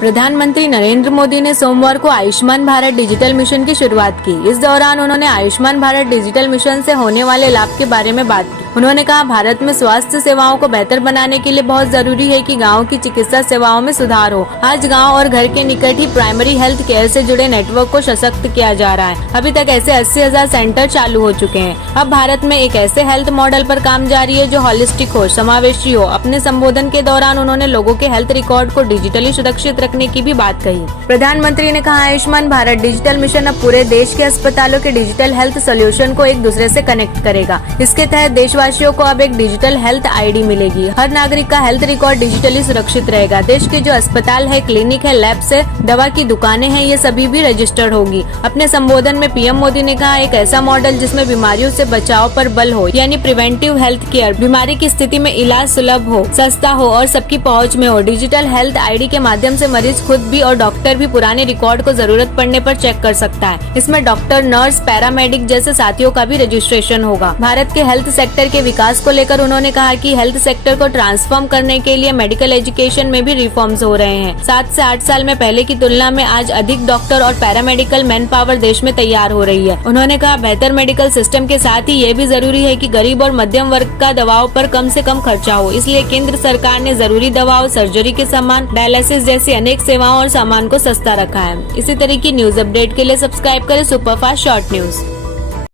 प्रधानमंत्री नरेंद्र मोदी ने सोमवार को आयुष्मान भारत डिजिटल मिशन की शुरुआत की। इस दौरान उन्होंने आयुष्मान भारत डिजिटल मिशन से होने वाले लाभ के बारे में बात की। उन्होंने कहा, भारत में स्वास्थ्य सेवाओं को बेहतर बनाने के लिए बहुत जरूरी है कि गांव की चिकित्सा सेवाओं में सुधार हो। आज गांव और घर के निकट ही प्राइमरी हेल्थ केयर से जुड़े नेटवर्क को सशक्त किया जा रहा है। अभी तक ऐसे 80,000 सेंटर चालू हो चुके हैं। अब भारत में एक ऐसे हेल्थ मॉडल पर काम जारी है जो हॉलिस्टिक हो, समावेशी हो। अपने संबोधन के दौरान उन्होंने लोगों के हेल्थ रिकॉर्ड को डिजिटली सुरक्षित रखने की भी बात कही। प्रधानमंत्री ने कहा, आयुष्मान भारत डिजिटल मिशन अब पूरे देश के अस्पतालों के डिजिटल हेल्थ सोल्यूशन को एक दूसरे से कनेक्ट करेगा। इसके तहत देशवासियों को अब एक डिजिटल हेल्थ आईडी मिलेगी। हर नागरिक का हेल्थ रिकॉर्ड डिजिटली सुरक्षित रहेगा। देश के जो अस्पताल है, क्लिनिक है, लैब से दवा की दुकानें हैं, ये सभी भी रजिस्टर्ड होगी। अपने संबोधन में पीएम मोदी ने कहा, एक ऐसा मॉडल जिसमें बीमारियों से बचाव पर बल हो, यानी प्रिवेंटिव हेल्थ केयर, बीमारी की स्थिति में इलाज सुलभ हो, सस्ता हो और सबकी पहुंच में हो। डिजिटल हेल्थ आईडी के माध्यम से मरीज खुद भी और डॉक्टर भी पुराने रिकॉर्ड को जरूरत पड़ने पर चेक कर सकता है। इसमें डॉक्टर, नर्स, पैरामेडिक जैसे साथियों का भी रजिस्ट्रेशन होगा। भारत के हेल्थ सेक्टर के विकास को लेकर उन्होंने कहा कि हेल्थ सेक्टर को ट्रांसफॉर्म करने के लिए मेडिकल एजुकेशन में भी रिफॉर्म्स हो रहे हैं। 7 से 8 साल में पहले की तुलना में आज अधिक डॉक्टर और पैरामेडिकल मैन पावर देश में तैयार हो रही है। उन्होंने कहा, बेहतर मेडिकल सिस्टम के साथ ही ये भी जरूरी है कि गरीब और मध्यम वर्ग का दवाओं पर कम से कम खर्चा हो। इसलिए केंद्र सरकार ने जरूरी दवाओं, सर्जरी के सामान, डायलिसिस जैसी अनेक सेवाओं और सामान को सस्ता रखा है। इसी तरह की न्यूज अपडेट के लिए सब्सक्राइब करें सुपरफास्ट शॉर्ट न्यूज।